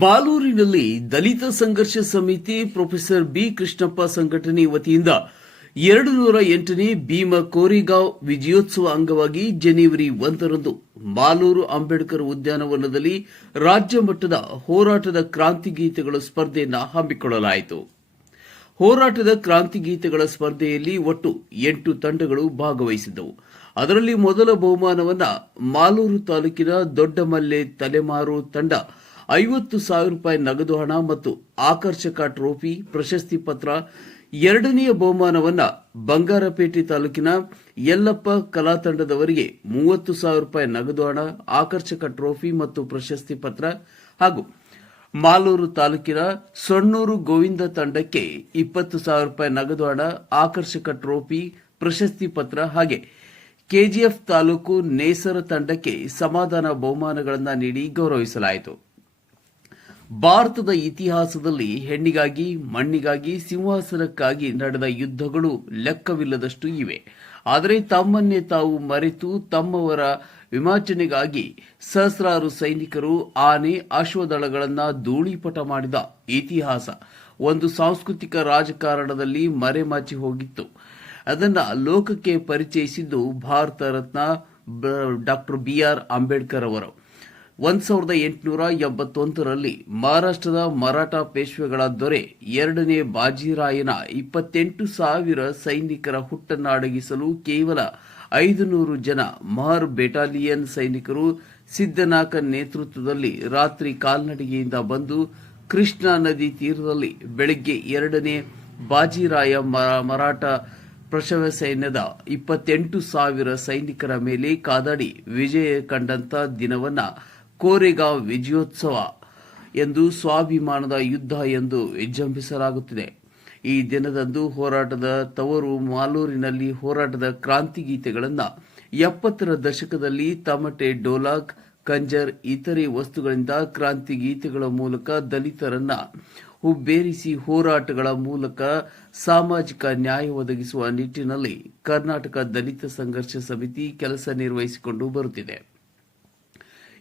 ಬಾಲೂರಿನಲ್ಲಿ ದಲಿತ ಸಂಘರ್ಷ ಸಮಿತಿ professor B Krishnappa ಸಂಘಟನೆ ವತಿಯಿಂದ 208ನೇ ಭೀಮ ಕೋರೆಗಾಂವ್ ವಿಜಯೋತ್ಸವ ಅಂಗವಾಗಿ ಜನವರಿ 1ರಂದು ಬಾಲೂರು ಅಂಬೇಡ್ಕರ್ ಉದ್ಯಾನವನದಲ್ಲಿ ರಾಜ್ಯ ಮಟ್ಟದ ಹೋರಾಟದ ಕ್ರಾಂತಿಗೀತೆಗಳ ಸ್ಪರ್ಧೆಯನ್ನು ಹಮ್ಮಿಕೊಳ್ಳಲಾಯಿತು. ಹೋರಾಟದ ಕ್ರಾಂತಿಗೀತೆಗಳ ಸ್ಪರ್ಧೆಯಲ್ಲಿ ಒಟ್ಟು 8 ತಂಡಗಳು ಭಾಗವಹಿಸಿದ್ದವು. ಅದರಲ್ಲಿ ಮೊದಲ ಬಹುಮಾನವನ್ನು ಮಾಲೂರು ತಾಲೂಕಿನ ದೊಡ್ಡಮಲ್ಲೆ ತಲೆಮಾರು ತಂಡ 50,000 ರೂಪಾಯಿ ನಗದು ಹಣ ಮತ್ತು ಆಕರ್ಷಕ ಟ್ರೋಫಿ ಪ್ರಶಸ್ತಿ ಪತ್ರ, ಎರಡನೆಯ ಬಹುಮಾನವನ್ನು ಬಂಗಾರಪೇಟೆ ತಾಲೂಕಿನ ಯಲ್ಲಪ್ಪ ಕಲಾ ತಂಡದವರಿಗೆ 30,000 ರೂಪಾಯಿ ನಗದು ಹಣ, ಆಕರ್ಷಕ ಟ್ರೋಫಿ ಮತ್ತು ಪ್ರಶಸ್ತಿ ಪತ್ರ ಹಾಗೂ ಮಾಲೂರು ತಾಲೂಕಿನ ಸೊಣ್ಣೂರು ಗೋವಿಂದ ತಂಡಕ್ಕೆ 20,000 ರೂಪಾಯಿ ನಗದು ಹಣ, ಆಕರ್ಷಕ ಟ್ರೋಫಿ, ಪ್ರಶಸ್ತಿ ಪತ್ರ ಹಾಗೆ ಕೆಜಿಎಫ್ ತಾಲೂಕು ನೇಸರ ತಂಡಕ್ಕೆ ಸಮಾಧಾನ ಬಹುಮಾನಗಳನ್ನು ನೀಡಿ ಗೌರವಿಸಲಾಯಿತು. ಭಾರತದ ಇತಿಹಾಸದಲ್ಲಿ ಹೆಣ್ಣಿಗಾಗಿ, ಮಣ್ಣಿಗಾಗಿ, ಸಿಂಹಾಸನಕ್ಕಾಗಿ ನಡೆದ ಯುದ್ಧಗಳು ಲೆಕ್ಕವಿಲ್ಲದಷ್ಟು ಇವೆ. ಆದರೆ ತಮ್ಮನ್ನೇ ತಾವು ಮರೆತು ತಮ್ಮವರ ವಿಮೋಚನೆಗಾಗಿ ಸಹಸ್ರಾರು ಸೈನಿಕರು, ಆನೆ, ಅಶ್ವದಳಗಳನ್ನು ಧೂಳೀಪಟ ಮಾಡಿದ ಇತಿಹಾಸ ಒಂದು ಸಾಂಸ್ಕೃತಿಕ ರಾಜಕಾರಣದಲ್ಲಿ ಮರೆಮಾಚಿ ಹೋಗಿತ್ತು. ಅದನ್ನು ಲೋಕಕ್ಕೆ ಪರಿಚಯಿಸಿದ್ದು ಭಾರತ ರತ್ನ ಡಾಕ್ಟರ್ ಬಿಆರ್ ಅಂಬೇಡ್ಕರ್ ಅವರು. 1881ರಲ್ಲಿ ಮಹಾರಾಷ್ಟ್ರದ ಮರಾಠ ಪೇಶ್ವೆಗಳ ದೊರೆ 2ನೇ ಬಾಜಿರಾಯನ 28,000 ಸೈನಿಕರ ಹುಟ್ಟನ್ನು ಅಡಗಿಸಲು ಕೇವಲ 500 ಜನ ಮಹರ್ ಬೆಟಾಲಿಯನ್ ಸೈನಿಕರು ಸಿದ್ದನಾಕ ನೇತೃತ್ವದಲ್ಲಿ ರಾತ್ರಿ ಕಾಲ್ನಡಿಗೆಯಿಂದ ಬಂದು ಕೃಷ್ಣಾ ನದಿ ತೀರದಲ್ಲಿ ಬೆಳಗ್ಗೆ 2ನೇ ಬಾಜಿರಾಯ ಮರಾಠ ಪ್ರಶವ ಸೈನ್ಯದ 28,000 ಸೈನಿಕರ ಮೇಲೆ ಕಾದಾಡಿ ವಿಜಯ ಕಂಡಂತ ದಿನವನ್ನ ಕೋರೆಗಾಂವ್ ವಿಜಯೋತ್ಸವ ಎಂದು, ಸ್ವಾಭಿಮಾನದ ಯುದ್ಧ ಎಂದು ವಿಜೃಂಭಿಸಲಾಗುತ್ತಿದೆ. ಈ ದಿನದಂದು ಹೋರಾಟದ ತವರು ಮಾಲೂರಿನಲ್ಲಿ ಹೋರಾಟದ ಕ್ರಾಂತಿಗೀತೆಗಳನ್ನು 70ರ ದಶಕದಲ್ಲಿ ತಮಟೆ, ಡೋಲಾಕ್, ಕಂಜರ್ ಇತರೆ ವಸ್ತುಗಳಿಂದ ಕ್ರಾಂತಿಗೀತೆಗಳ ಮೂಲಕ ದಲಿತರನ್ನ ಹುಬ್ಬೇರಿಸಿ ಹೋರಾಟಗಳ ಮೂಲಕ ಸಾಮಾಜಿಕ ನ್ಯಾಯ ಒದಗಿಸುವ ನಿಟ್ಟಿನಲ್ಲಿ ಕರ್ನಾಟಕ ದಲಿತ ಸಂಘರ್ಷ ಸಮಿತಿ ಕೆಲಸ ನಿರ್ವಹಿಸಿಕೊಂಡು ಬರುತ್ತಿದೆ.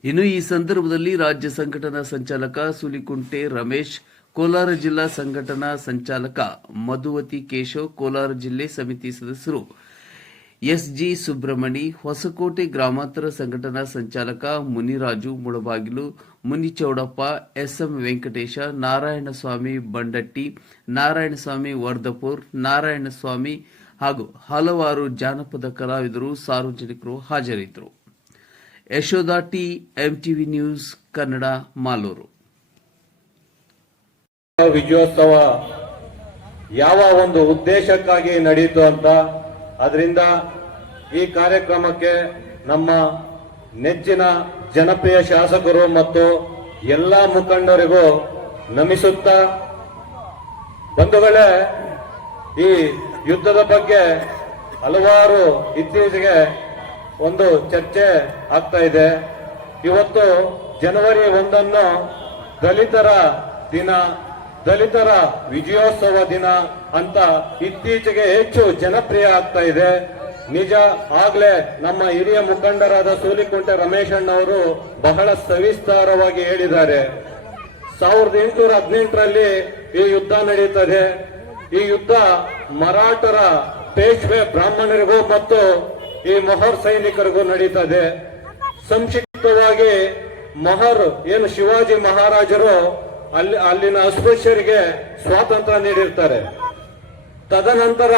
ಇನ್ನು ಈ ಸಂದರ್ಭದಲ್ಲಿ ರಾಜ್ಯ ಸಂಘಟನಾ ಸಂಚಾಲಕ ಸುಲಿಕುಂಟೆ ರಮೇಶ್, ಕೋಲಾರ ಜಿಲ್ಲಾ ಸಂಘಟನಾ ಸಂಚಾಲಕ ಮಧುವತಿ ಕೇಶವ್, ಕೋಲಾರ ಜಿಲ್ಲೆ ಸಮಿತಿ ಸದಸ್ಯರು ಎಸ್ಜಿ ಸುಬ್ರಹ್ಮಣಿ, ಹೊಸಕೋಟೆ ಗ್ರಾಮಾಂತರ ಸಂಘಟನಾ ಸಂಚಾಲಕ ಮುನಿರಾಜು ಮುಳಬಾಗಿಲು, ಮುನಿಚೌಡಪ್ಪ, ಎಸ್ಎಂ ವೆಂಕಟೇಶ, ನಾರಾಯಣಸ್ವಾಮಿ ಬಂಡಟ್ಟಿ, ನಾರಾಯಣಸ್ವಾಮಿ ವರ್ಧಪುರ್, ನಾರಾಯಣಸ್ವಾಮಿ ಹಾಗೂ ಹಲವಾರು ಜಾನಪದ ಕಲಾವಿದರು, ಸಾರ್ವಜನಿಕರು ಹಾಜರಿದ್ದರು. Yashoda T, MTV news Kannada, Malur. ವಿಜಯೋತ್ಸವ ಯಾವ ಒಂದು ಉದ್ದೇಶಕ್ಕಾಗಿ ನಡೆಯಿತು ಅಂತ, ಅದರಿಂದ ಈ ಕಾರ್ಯಕ್ರಮಕ್ಕೆ ನಮ್ಮ ನೆಚ್ಚಿನ ಜನಪ್ರಿಯ ಶಾಸಕರು ಮತ್ತು ಎಲ್ಲ ಮುಖಂಡರಿಗೂ ನಮಿಸುತ್ತಾ, ಬಂಧುಗಳೇ, ಈ ಯುದ್ಧದ ಬಗ್ಗೆ ಹಲವಾರು ಇತ್ತೀಚೆಗೆ ಒಂದು ಚರ್ಚೆ ಆಗ್ತಾ ಇದೆ. ಇವತ್ತು ಜನವರಿ 1 ದಲಿತರ ದಿನ, ದಲಿತರ ವಿಜಯೋತ್ಸವ ದಿನ ಅಂತ ಇತ್ತೀಚೆಗೆ ಹೆಚ್ಚು ಜನಪ್ರಿಯ ಆಗ್ತಾ ಇದೆ. ನಿಜ, ಆಗ್ಲೇ ನಮ್ಮ ಹಿರಿಯ ಮುಖಂಡರಾದ ಸೂಲಿಕುಂಟೆ ರಮೇಶ್ ಅಣ್ಣವರು ಬಹಳ ಸವಿಸ್ತಾರವಾಗಿ ಹೇಳಿದ್ದಾರೆ. 1818ರಲ್ಲಿ ಈ ಯುದ್ಧ ನಡೀತದೆ. ಈ ಯುದ್ಧ ಮರಾಠರ ಪೇಶ್ವೆ ಬ್ರಾಹ್ಮಣರಿಗೂ ಮತ್ತು ಈ ಮೊಹರ್ ಸೈನಿಕರಿಗೂ ನಡೀತದೆ. ಸಂಕ್ಷಿಪ್ತವಾಗಿ ಮೊಹರ್ ಏನು ಶಿವಾಜಿ ಮಹಾರಾಜರು ಅಲ್ಲಿನ ಅಸ್ಪೃಶ್ಯರಿಗೆ ಸ್ವಾತಂತ್ರ್ಯ ನೀಡಿರ್ತಾರೆ. ತದನಂತರ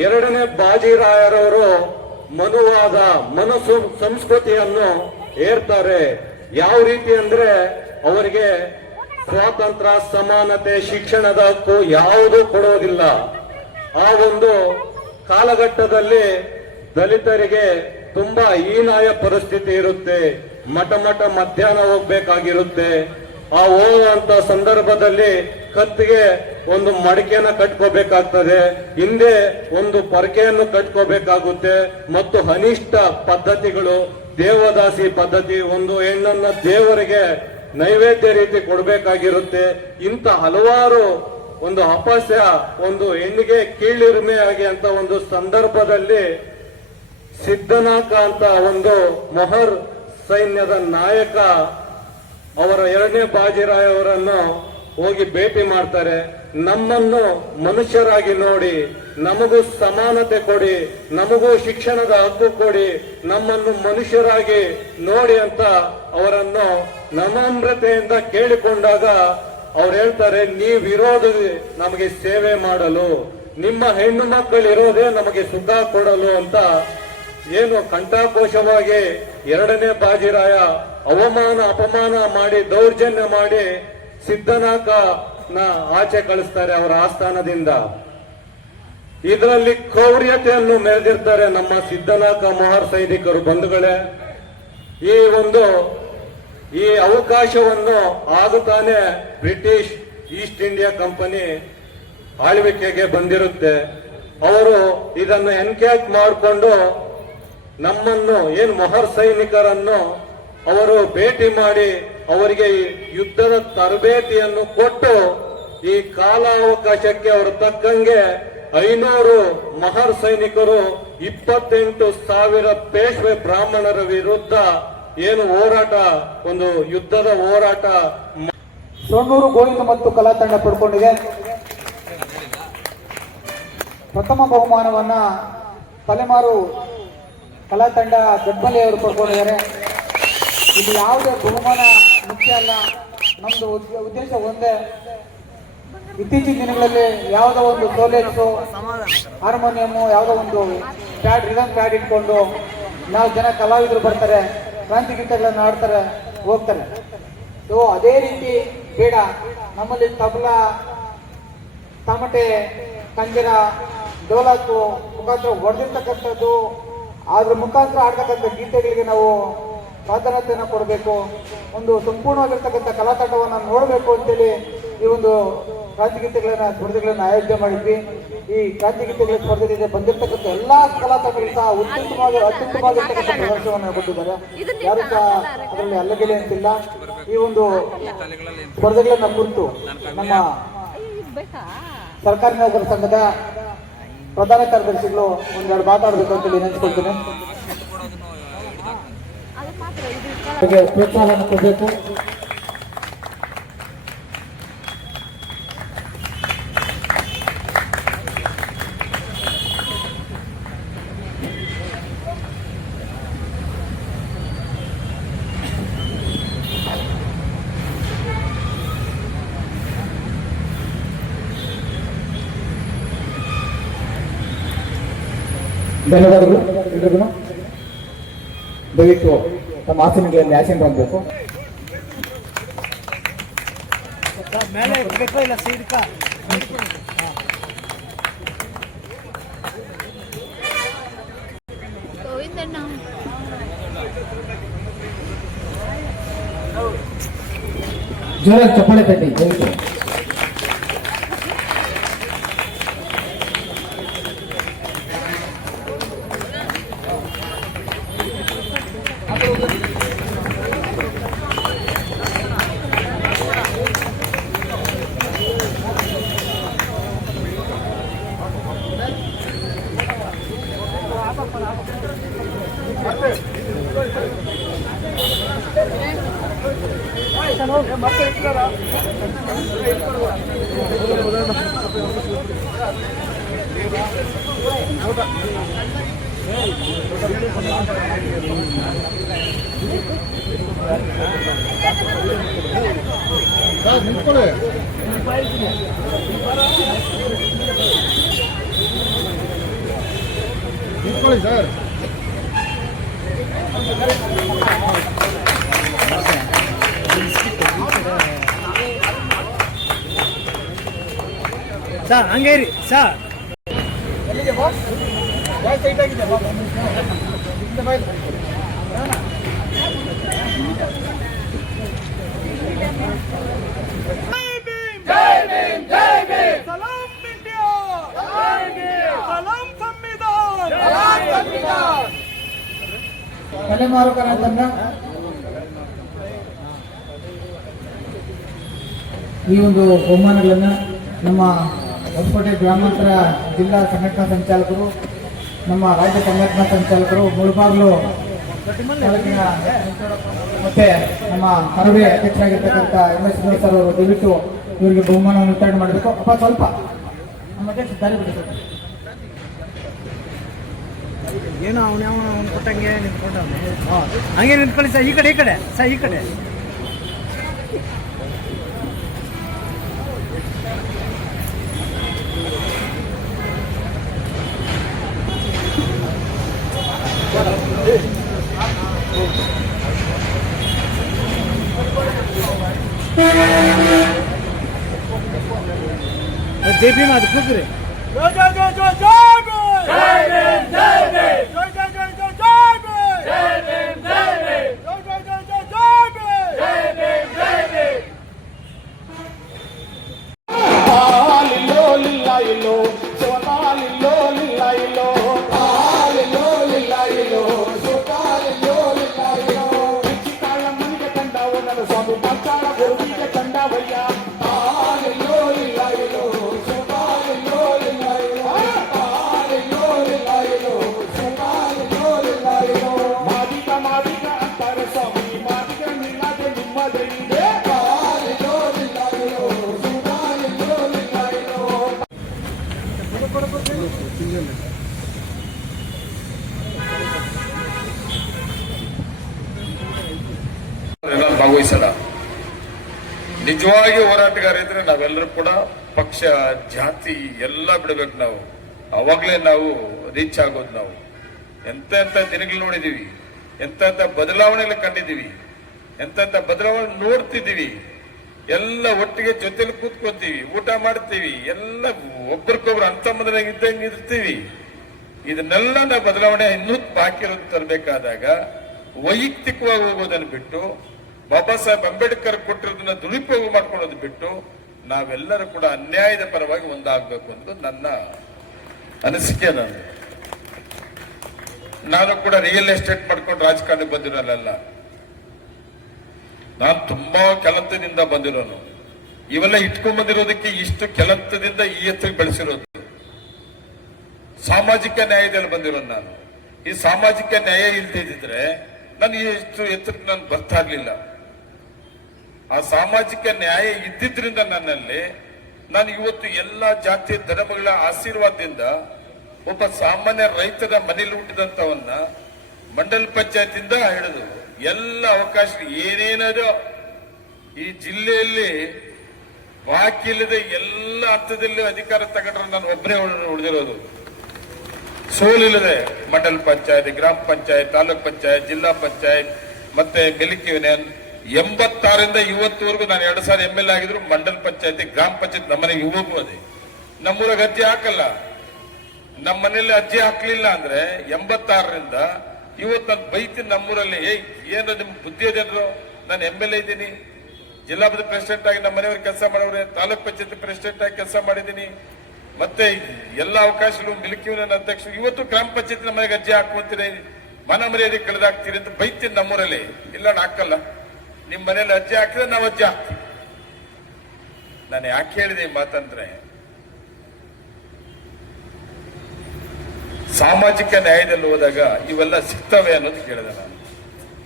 2ನೇ ಬಾಜಿರಾಯರವರು ಮನುವಾದ ಸಂಸ್ಕೃತಿಯನ್ನು ಏರ್ತಾರೆ. ಯಾವ ರೀತಿ ಅಂದ್ರೆ ಅವರಿಗೆ ಸ್ವಾತಂತ್ರ್ಯ, ಸಮಾನತೆ, ಶಿಕ್ಷಣದ ಹಕ್ಕು ಯಾವುದೂ ಕೊಡೋದಿಲ್ಲ. ಆ ಒಂದು ಕಾಲಘಟ್ಟದಲ್ಲಿ ದಲಿತರಿಗೆ ತುಂಬಾ ಹೀನಾಯ ಪರಿಸ್ಥಿತಿ ಇರುತ್ತೆ. ಮಠ ಮಧ್ಯಾಹ್ನ ಹೋಗ್ಬೇಕಾಗಿರುತ್ತೆ. ಆ ಹೋಗುವಂತ ಸಂದರ್ಭದಲ್ಲಿ ಕತ್ತಿಗೆ ಒಂದು ಮಡಿಕೆನ ಕಟ್ಕೋಬೇಕಾಗ್ತದೆ, ಹಿಂದೆ ಒಂದು ಪರಕೆಯನ್ನು ಕಟ್ಕೋಬೇಕಾಗುತ್ತೆ ಮತ್ತು ಅನಿಷ್ಟ ಪದ್ಧತಿಗಳು, ದೇವದಾಸಿ ಪದ್ಧತಿ, ಒಂದು ಹೆಣ್ಣನ್ನ ದೇವರಿಗೆ ನೈವೇದ್ಯ ರೀತಿ ಕೊಡಬೇಕಾಗಿರುತ್ತೆ. ಇಂಥ ಹಲವಾರು ಒಂದು ಅಪಸ್ಯ, ಒಂದು ಹೆಣ್ಣಿಗೆ ಕೀಳಿರಿಮೆ ಆಗಿ ಅಂತ ಒಂದು ಸಂದರ್ಭದಲ್ಲಿ ಸಿದ್ದನಾಕ ಅಂತ ಒಂದು ಮೊಹರ್ ಸೈನ್ಯದ ನಾಯಕ ಅವರ ಎರಡನೇ ಬಾಜಿರಾಯ್ ಅವರನ್ನು ಹೋಗಿ ಭೇಟಿ ಮಾಡ್ತಾರೆ. ನಮ್ಮನ್ನು ಮನುಷ್ಯರಾಗಿ ನೋಡಿ, ನಮಗೂ ಸಮಾನತೆ ಕೊಡಿ, ನಮಗೂ ಶಿಕ್ಷಣದ ಹಕ್ಕು ಕೊಡಿ, ನಮ್ಮನ್ನು ಮನುಷ್ಯರಾಗಿ ನೋಡಿ ಅಂತ ಅವರನ್ನು ನಮ್ರತೆಯಿಂದ ಕೇಳಿಕೊಂಡಾಗ ಅವ್ರು ಹೇಳ್ತಾರೆ, ನೀವಿರೋದು ನಮಗೆ ಸೇವೆ ಮಾಡಲು, ನಿಮ್ಮ ಹೆಣ್ಣು ಮಕ್ಕಳಿರೋದೇ ನಮಗೆ ಸುಖ ಕೊಡಲು ಅಂತ ಏನು ಕಂಠಾಘೋಷವಾಗಿ ಎರಡನೇ ಬಾಜಿರಾಯ ಅವಮಾನ ಅಪಮಾನ ಮಾಡಿ ದೌರ್ಜನ್ಯ ಮಾಡಿ ಸಿದ್ದನಾಕನ ಆಚೆ ಕಳಿಸ್ತಾರೆ ಅವರ ಆಸ್ಥಾನದಿಂದ. ಇದರಲ್ಲಿ ಕ್ರೌರ್ಯತೆಯನ್ನು ಮೆರೆದಿರ್ತಾರೆ ನಮ್ಮ ಸಿದ್ದನಾಕ ಮೊಹರ್ ಸೈನಿಕರು. ಬಂಧುಗಳೇ, ಈ ಅವಕಾಶವನ್ನು ಆಗುತ್ತಾನೆ ಬ್ರಿಟಿಷ್ ಈಸ್ಟ್ ಇಂಡಿಯಾ ಕಂಪನಿ ಆಳ್ವಿಕೆಗೆ ಬಂದಿರುತ್ತೆ. ಅವರು ಇದನ್ನು ಎನ್ಕ್ಯಾಚ್ ಮಾಡಿಕೊಂಡು ನಮ್ಮನ್ನು ಏನು ಮೊಹರ್ ಸೈನಿಕರನ್ನು ಅವರು ಭೇಟಿ ಮಾಡಿ ಅವರಿಗೆ ಯುದ್ಧದ ತರಬೇತಿಯನ್ನು ಕೊಟ್ಟು ಈ ಕಾಲಾವಕಾಶಕ್ಕೆ ಅವರು ತಕ್ಕಂಗೆ 500 ಮೊಹರ್ ಸೈನಿಕರು 28,000 ಪೇಶ್ವೆ ಬ್ರಾಹ್ಮಣರ ವಿರುದ್ಧ ಏನು ಹೋರಾಟ, ಒಂದು ಯುದ್ಧದ ಹೋರಾಟ. ಸೊನ್ನೂರು ಗೋವಿಂದ ಮತ್ತು ಕಲಾ ತಂಡ ಪಡ್ಕೊಂಡಿದೆ. ಪ್ರಥಮ ಬಹುಮಾನವನ್ನ ತಲೆಮಾರು ಕಲಾ ತಂಡ ಗಡ್ಬಲಿ ಅವರು ಪಡ್ಕೊಂಡಿದ್ದಾರೆ. ಇದು ಯಾವುದೇ ಬಹುಮಾನ ಮುಖ್ಯ ಅಲ್ಲ, ನಮ್ದು ಉದ್ದೇಶ ಒಂದೇ. ಇತ್ತೀಚಿನ ದಿನಗಳಲ್ಲಿ ಯಾವುದೋ ಒಂದು ಸೋಲೇಟ್ಸು, ಹಾರ್ಮೋನಿಯಮು, ಯಾವುದೋ ಒಂದು ರಿದಮ್ ಪ್ಯಾಡ್ ಇಟ್ಕೊಂಡು 4 ಜನ ಕಲಾವಿದರು ಬರ್ತಾರೆ, ಕ್ರಾಂತಿ ಗೀತೆಗಳನ್ನು ಆಡ್ತಾರೆ, ಹೋಗ್ತಾರೆ. ಸೊ ಅದೇ ರೀತಿ ಬೇಡ. ನಮ್ಮಲ್ಲಿ ತಬಲಾ, ತಮಟೆ, ಕಂಜರ, ಡೋಲಾಕು ಮುಖಾಂತರ ಹೊಡೆದಿರ್ತಕ್ಕಂಥದ್ದು, ಅದ್ರ ಮುಖಾಂತರ ಆಡ್ತಕ್ಕಂಥ ಗೀತೆಗಳಿಗೆ ನಾವು ಪ್ರಾಧಾನ್ಯತೆಯನ್ನು ಕೊಡಬೇಕು. ಒಂದು ಸಂಪೂರ್ಣವಾಗಿರ್ತಕ್ಕಂಥ ಕಲಾತಂಡವನ್ನು ನೋಡಬೇಕು ಅಂತೇಳಿ ಈ ಒಂದು ಕ್ರಾಂತಿಗೀತೆಗಳನ್ನ ಸ್ಪರ್ಧೆಗಳನ್ನು ಆಯೋಜನೆ ಮಾಡಿದ್ವಿ. ಈ ಕ್ರಾಂತಿಗೀತೆಗಳ ಸ್ಪರ್ಧೆಗೆ ಬಂದಿರತಕ್ಕಂಥ ಎಲ್ಲಾ ಕಲಾತಂಡಗಳು ಸಹ ಅತ್ಯುತ್ತಮವಾಗಿರ್ತಕ್ಕಂಥ ಪ್ರದರ್ಶನವನ್ನು ಕೊಟ್ಟಿದ್ದಾರೆ. ಯಾರು ಸಹ ಅದರಲ್ಲಿ ಅಲ್ಲಗೆಲೆ ಅಂತಿಲ್ಲ. ಈ ಒಂದು ಸ್ಪರ್ಧೆಗಳನ್ನ ಕುರಿತು ನಮ್ಮ ಸರ್ಕಾರಿ ನೌಕರ ಸಂಘದ ಪ್ರಧಾನ ಕಾರ್ಯದರ್ಶಿಗಳು ಒಂದೆರಡು ಮಾತಾಡಬೇಕು ಅಂತೇಳಿ ನೆನೆಸ್ಕೊಳ್ತೇನೆ. ಪ್ರೋತ್ಸಾಹವನ್ನು ಕೊಡಬೇಕು. ಧನ್ಯವಾದಗಳು ಎಲ್ರಿಗೂ. ದಯವಿಟ್ಟು ತಮ್ಮ ಆಸನಗಳಲ್ಲಿ ಆಸನ ಆಗಬೇಕು. ಜೋರಾಗಿ ಚಪ್ಪಾಳೆ ತಟ್ಟಿ ದಯವಿಟ್ಟು. ಸರ್ ಸರ್ ಹಂಗೇರಿ ಸರ್ ಎಲ್ಲಿಗೆ ಬಾಸ್ ಜಾಸ್ತಿ ಟೈಟ್ ಆಗಿದೆ ತಲೆಮಾರು ಕಲಾ ತಂಡ ಈ ಒಂದು ಬಹುಮಾನಗಳನ್ನು ನಮ್ಮ ಹೊಸಕೋಟೆ ಗ್ರಾಮಾಂತರ ಜಿಲ್ಲಾ ಸಂಘಟನಾ ಸಂಚಾಲಕರು, ನಮ್ಮ ರಾಜ್ಯ ಸಂಘಟನಾ ಸಂಚಾಲಕರು, ಮುಳಬಾಗಿಲು ತಾಲೂಕಿನ ಮತ್ತೆ ನಮ್ಮ ಕರವೇ ಅಧ್ಯಕ್ಷರಾಗಿರ್ತಕ್ಕಂಥ MS ಸರ್ ಅವರು ದಯವಿಟ್ಟು ಇವರಿಗೆ ಬಹುಮಾನವನ್ನು ವಿತರಣೆ ಮಾಡಬೇಕು. ಅಪ್ಪ ಸ್ವಲ್ಪ ನಮ್ಮ ಅಧ್ಯಕ್ಷ ದಾರಿ ಬಿಡಿಸಬೇಕು. ಏನೋ ಅವನು ಕೊಟ್ಟಂಗೆ ನಿಂತ್ಕೊಂಡವನೆ. ಹಂಗೆ ನಿಂತ್ಕೊಳ್ಳಿ ಸರ್, ಈ ಕಡೆ ಸರ್, ಈ ಕಡೆ. ಜೈ ಭೀಮ್ ಅದು ಕೂಗ್ರಿ. ಭಾಗವಹಿಸೋಣ. ನಿಜವಾಗಿ ಹೋರಾಟಗಾರ ಇದ್ರೆ ನಾವೆಲ್ಲರೂ ಕೂಡ ಪಕ್ಷ ಜಾತಿ ಎಲ್ಲ ಬಿಡಬೇಕು. ನಾವು ಅವಾಗ್ಲೇ ನಾವು ರೀಚ್ ಆಗೋದು. ನಾವು ಎಂತ ದಿನಗಳು ನೋಡಿದೀವಿ, ಎಂತ ಬದಲಾವಣೆಗಳು ಕಂಡಿದ್ದೀವಿ, ಎಂತ ಬದಲಾವಣೆ ನೋಡ್ತಿದ್ದೀವಿ. ಎಲ್ಲ ಒಟ್ಟಿಗೆ ಜೊತೆಲಿ ಕೂತ್ಕೊತೀವಿ, ಊಟ ಮಾಡ್ತೀವಿ, ಎಲ್ಲ ಒಬ್ಬರಿಗೊಬ್ರು ಅಂತಮ್ಮದ್ರಾಗ ಇದ್ದಂಗೆ ಇರ್ತೀವಿ. ಇದನ್ನೆಲ್ಲ ನಾವು ಬದಲಾವಣೆ ಇನ್ನೂ ಬಾಕಿ ಇರೋದು ತರಬೇಕಾದಾಗ ವೈಯಕ್ತಿಕವಾಗಿ ಹೋಗೋದನ್ನು ಬಿಟ್ಟು ಬಾಬಾ ಸಾಹೇಬ್ ಅಂಬೇಡ್ಕರ್ ಕೊಟ್ಟಿರೋದನ್ನ ದುರುಪಯೋಗ ಮಾಡ್ಕೊಳ್ಳೋದು ಬಿಟ್ಟು ನಾವೆಲ್ಲರೂ ಕೂಡ ಅನ್ಯಾಯದ ಪರವಾಗಿ ಒಂದಾಗಬೇಕು ಅಂತ ನನ್ನ ಅನಿಸಿಕೆ. ನಾನು ಕೂಡ ರಿಯಲ್ ಎಸ್ಟೇಟ್ ಮಾಡ್ಕೊಂಡು ರಾಜಕಾರಣಕ್ಕೆ ಬಂದಿರೋಲ್ಲ. ನಾನು ತುಂಬಾ ಕೆಲಸದಿಂದ ಬಂದಿರೋನು. ಇವೆಲ್ಲ ಇಟ್ಕೊಂಡ್ ಬಂದಿರೋದಕ್ಕೆ ಇಷ್ಟು ಕೆಲಸದಿಂದ ಈ ಎತ್ತರಕ್ಕೆ ಬೆಳೆಸಿರೋದು. ಸಾಮಾಜಿಕ ನ್ಯಾಯದಲ್ಲಿ ಬಂದಿರೋನು ನಾನು. ಈ ಸಾಮಾಜಿಕ ನ್ಯಾಯ ಇಲ್ದಿದ್ರೆ ನಾನು ಎಷ್ಟು ಎತ್ತರಕ್ಕೆ ನಾನು ಬರ್ತಾ ಇರ್ಲಿಲ್ಲ. ಆ ಸಾಮಾಜಿಕ ನ್ಯಾಯ ಇದ್ದಿದ್ರಿಂದ ನನ್ನಲ್ಲಿ ನಾನು ಇವತ್ತು ಎಲ್ಲ ಜಾತಿ ಧರ್ಮಗಳ ಆಶೀರ್ವಾದದಿಂದ ಒಬ್ಬ ಸಾಮಾನ್ಯ ರೈತರ ಮನೇಲಿ ಹುಟ್ಟಿದಂತವನ್ನ ಮಂಡಲ ಪಂಚಾಯತಿಂದ ಹಿಡಿದು ಎಲ್ಲ ಅವಕಾಶ ಏನೇನಾದ್ರೂ ಈ ಜಿಲ್ಲೆಯಲ್ಲಿ ಬಾಕಿ ಇಲ್ಲದೆ ಎಲ್ಲ ಅರ್ಥದಲ್ಲಿ ಅಧಿಕಾರ ತಗೊಂಡ್ರೆ ನಾನು ಒಬ್ಬರೇ ಉಳಿದಿರೋದು. ಸೋಲಿಲ್ಲದೆ ಮಂಡಲ ಪಂಚಾಯತ್, ಗ್ರಾಮ ಪಂಚಾಯತ್, ತಾಲೂಕ್ ಪಂಚಾಯತ್, ಜಿಲ್ಲಾ ಪಂಚಾಯತ್ ಮತ್ತೆ ಮಿಲ್ಕಿ ಯೂನಿಯನ್ 86ರಿಂದ ಇವತ್ತುವರೆಗೂ ನಾನು 2 ಸಾರಿ MLA ಆಗಿದ್ರು. ಮಂಡಲ ಪಂಚಾಯತಿ, ಗ್ರಾಮ ಪಂಚಾಯತ್ ನಮ್ಮನೆಗೆ ಇವಾಗೂ ಅದೇ. ನಮ್ಮೂರಾಗ ಅರ್ಜಿ ಹಾಕಲ್ಲ. ನಮ್ಮ ಮನೇಲಿ ಅರ್ಜಿ ಹಾಕ್ಲಿಲ್ಲ ಅಂದ್ರೆ 86ರಿಂದ ಇವತ್ತು ನಾನು ಬೈತೀನಿ ನಮ್ಮೂರಲ್ಲಿ. ಏನು ನಿಮ್ ಬುದ್ಧಿ ಅದೇನ್ರು? ನಾನು MLA ಇದ್ದೀನಿ, ಜಿಲ್ಲಾ ಪ್ರೆಸಿಡೆಂಟ್ ಆಗಿ ನಮ್ಮ ಮನೆಯವ್ರಿಗೆ ಕೆಲಸ ಮಾಡೋರೆ, ತಾಲೂಕ್ ಪಂಚಾಯತ್ ಪ್ರೆಸಿಡೆಂಟ್ ಆಗಿ ಕೆಲಸ ಮಾಡಿದ್ದೀನಿ, ಮತ್ತೆ ಎಲ್ಲ ಅವಕಾಶಗಳು ಮಿಲ್ಕಿ ಯೂನಿಯನ್ ಅಧ್ಯಕ್ಷ. ಇವತ್ತು ಗ್ರಾಮ ಪಂಚಾಯತ್ ನಮ್ಮ ಮನೆಗೆ ಅರ್ಜಿ ಹಾಕುವಂತೀರಿ, ಮನ ಮರ್ಯಾದೆ ಕಳೆದಾಕ್ತೀರಿ ಅಂತ ಬೈತೀನಿ ನಮ್ಮೂರಲ್ಲಿ. ಇಲ್ಲ ಹಾಕಲ್ಲ. ನಿಮ್ ಮನೇಲಿ ಅರ್ಜಿ ಹಾಕಿದ್ರೆ ನಾವು ಅರ್ಜಿ ಹಾಕ್ತೀವಿ. ನಾನು ಯಾಕೆ ಹೇಳಿದೆ ಈ ಮಾತಂದ್ರೆ, ಸಾಮಾಜಿಕ ನ್ಯಾಯದಲ್ಲಿ ಹೋದಾಗ ಇವೆಲ್ಲ ಸಿಗ್ತವೆ ಅನ್ನೋದು ಕೇಳಿದೆ ನಾನು.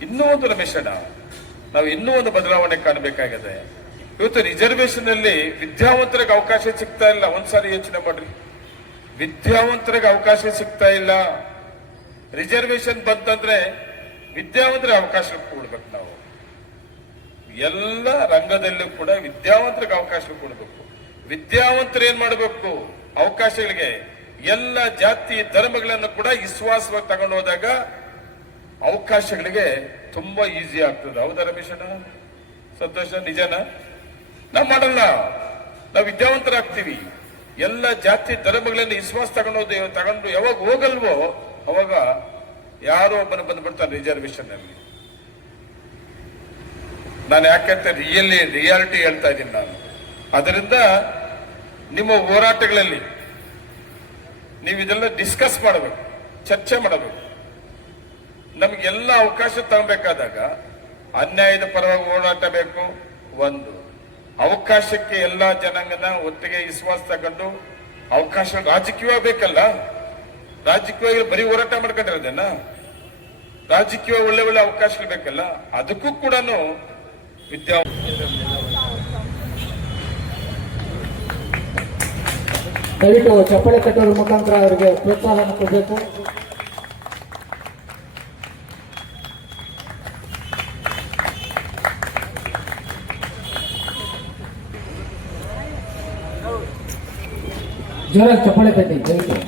ಇನ್ನೂ ಒಂದು ರಮೇಶಣ್ಣ, ನಾವು ಇನ್ನೂ ಒಂದು ಬದಲಾವಣೆ ಕಾಣಬೇಕಾಗಿದೆ. ಇವತ್ತು ರಿಸರ್ವೇಶನ್ ಅಲ್ಲಿ ವಿದ್ಯಾವಂತರಿಗೆ ಅವಕಾಶ ಸಿಗ್ತಾ ಇಲ್ಲ. ಒಂದ್ಸಾರಿ ಯೋಚನೆ ಮಾಡ್ರಿ, ವಿದ್ಯಾವಂತರಿಗೆ ಅವಕಾಶ ಸಿಗ್ತಾ ಇಲ್ಲ. ರಿಸರ್ವೇಶನ್ ಬಂತಂದ್ರೆ ವಿದ್ಯಾವಂತರಿಗೆ ಅವಕಾಶ ಕೊಡ್ಬೇಕು. ನಾವು ಎಲ್ಲ ರಂಗದಲ್ಲೂ ಕೂಡ ವಿದ್ಯಾವಂತರಿಗೆ ಅವಕಾಶ ಕೊಡಬೇಕು. ವಿದ್ಯಾವಂತರು ಏನ್ ಮಾಡಬೇಕು? ಅವಕಾಶಗಳಿಗೆ ಎಲ್ಲ ಜಾತಿ ಧರ್ಮಗಳನ್ನು ಕೂಡ ವಿಶ್ವಾಸವಾಗಿ ತಗೊಂಡು ಹೋದಾಗ ಅವಕಾಶಗಳಿಗೆ ತುಂಬಾ ಈಸಿ ಆಗ್ತದೆ. ಹೌದಾ ರಮೇಶಣ್ಣ? ಸಂತೋಷ? ನಿಜನಾ? ನಾವು ಮಾಡಲ್ಲ. ನಾವು ವಿದ್ಯಾವಂತರಾಗ್ತೀವಿ. ಎಲ್ಲ ಜಾತಿ ಧರ್ಮಗಳನ್ನು ವಿಶ್ವಾಸ ತಗೊಂಡು ಯಾವಾಗ ಹೋಗಲ್ವೋ ಅವಾಗ ಯಾರೋ ಒಬ್ಬನು ಬಂದ್ಬಿಡ್ತಾನೆ ರಿಸರ್ವೇಶನ್ ಅಲ್ಲಿ. ನಾನು ಯಾಕಂತ ರಿಯಾಲಿಟಿ ಹೇಳ್ತಾ ಇದ್ದೀನಿ ನಾನು. ಅದರಿಂದ ನಿಮ್ಮ ಹೋರಾಟಗಳಲ್ಲಿ ನೀವು ಇದೆಲ್ಲ ಡಿಸ್ಕಸ್ ಮಾಡಬೇಕು, ಚರ್ಚೆ ಮಾಡಬೇಕು. ನಮಗೆಲ್ಲ ಅವಕಾಶ ತಗೋಬೇಕಾದಾಗ ಅನ್ಯಾಯದ ಪರವಾಗಿ ಹೋರಾಟ ಬೇಕು. ಒಂದು ಅವಕಾಶಕ್ಕೆ ಎಲ್ಲಾ ಜನಾಂಗನ ಒಟ್ಟಿಗೆ ವಿಶ್ವಾಸ ತಗೊಂಡು ಅವಕಾಶ ರಾಜಕೀಯ ಬೇಕಲ್ಲ. ರಾಜಕೀಯವಾಗಿ ಬರೀ ಹೋರಾಟ ಮಾಡ್ಕೊಂಡಿರೋದೇನ? ರಾಜಕೀಯ ಒಳ್ಳೆ ಒಳ್ಳೆ ಅವಕಾಶಗಳು ಬೇಕಲ್ಲ, ಅದಕ್ಕೂ ಕೂಡ ವಿದ್ಯಾ ದಯವಿಟ್ಟು ಚಪ್ಪಳೆ ಕಟ್ಟೋದ್ರ ಮುಖಾಂತರ ಅವರಿಗೆ ಪ್ರೋತ್ಸಾಹನ ಕೊಡಬೇಕು. ಜೋರಾಗಿ ಚಪ್ಪಳೆ ಕಟ್ಟಿ ದಯವಿಟ್ಟು.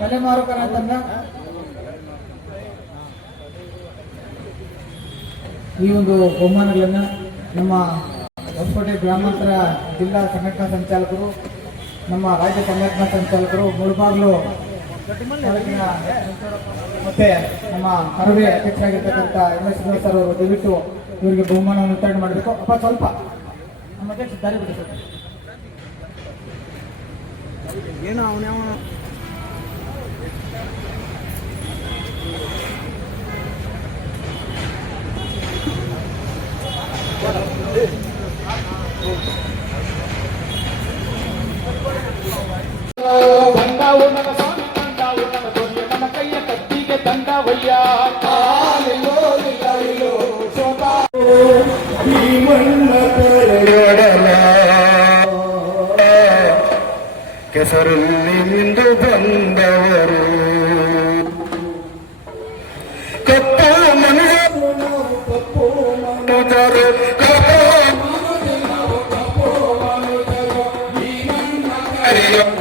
ತಲೆಮಾರು ಕನ್ನಡ ಈ ಒಂದು ಬಹುಮಾನಗಳನ್ನು ನಮ್ಮ ಹೊಸಕೋಟೆ ಗ್ರಾಮಾಂತರ ಜಿಲ್ಲಾ ಸಂಘಟನಾ ಸಂಚಾಲಕರು, ನಮ್ಮ ರಾಜ್ಯ ಸಂಘಟನಾ ಸಂಚಾಲಕರು, ಮುಳಬಾಗಿಲು ತಾಲೂಕಿನ ಮತ್ತೆ ನಮ್ಮ ಕರವೇ ಅಧ್ಯಕ್ಷರಾಗಿರ್ತಕ್ಕಂಥ MS ಸರ್ ಅವರು ದಯವಿಟ್ಟು ಇವರಿಗೆ ಬಹುಮಾನವನ್ನು ವಿತರಣೆ ಮಾಡಬೇಕು. ಅಪ್ಪ ಸ್ವಲ್ಪ ನಮ್ಮ ಅಧ್ಯಕ್ಷ ದಾರಿ ಬಿಡಿಸಬೇಕು. ಏನು ಅವನ ದಂಡವು ನನ್ನ ಸ್ವಾಮಿ, ದಂಡವು ನನ್ನ ದೊರೆಯ, ನನ್ನ ಕೈಯ ಕತ್ತಿಗೆ ದಂಡವಯ್ಯ. ಈ ಮಣ್ಣ ಕಳೆಯೊಡಲ ಕೆಸರಲ್ಲಿ ಮಿಂದು ಬಂದವರು ಕಪ್ಪು ಮನುಷ್ಯರು, ಕಪ್ಪು ಮನುಜರು, ಕಪ್ಪು ಮನುಜರು, ಈ ಮಣ್ಣ ಕಳೆಯೊಡಲ